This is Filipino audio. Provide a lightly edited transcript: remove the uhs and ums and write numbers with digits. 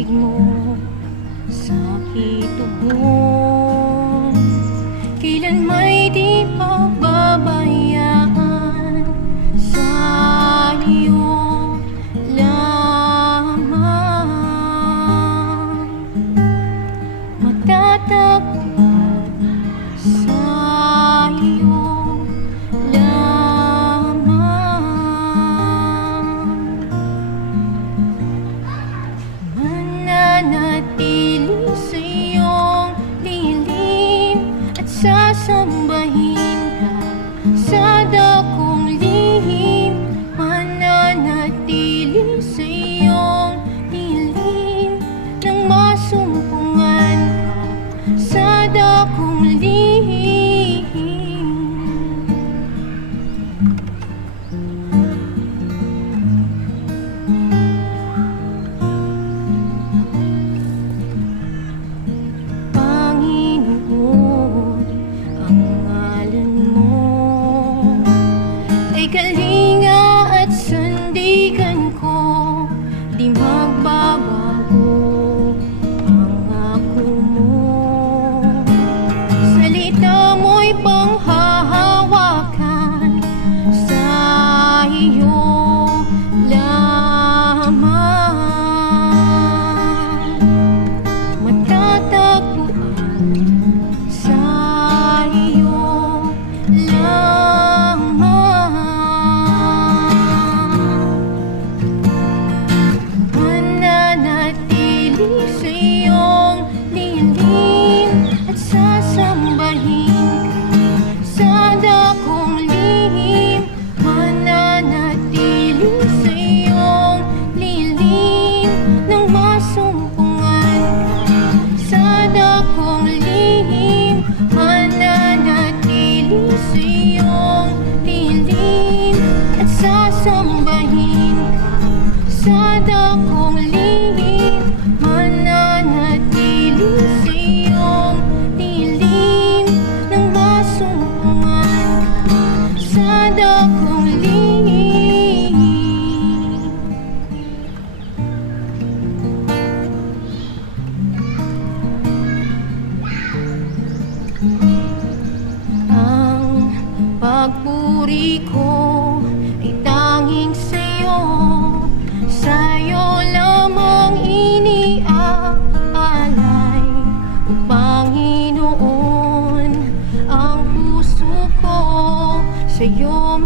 pag-ibig mo sa aking tubong, kailan may di pababayaan sa iyo lamang. Matatagpuan sa iyo lamang. Mananatili sa iyong lilim at sasambahin ka sa dakong lihim. Mananatili sa iyong lilim nang masumpungan ka sa dakong lihim. Panginoon, ang ngalan mo ay kalinga at sandigan ko, di magbabago pangako mo. Salita mo'y panghahawakan sa iyo lamang. Matatagpuan sa iyo lamang. Mananatili sa iyong lilim at sasambahin ka sa dakong lihim. Mananatili sa iyong lilim nang masumpungan ka sa dakong lihim. Mananatili sa iyong lilim at sasambahin ka sa dakong lihim. Mananatili sa iyong lilim nang masumpungan ka sa dakong lihim. Ang pagpuri ko ay tanging sa'yo, sa'yo lamang iniaalay. O Panginoon, ang puso ko sa'yo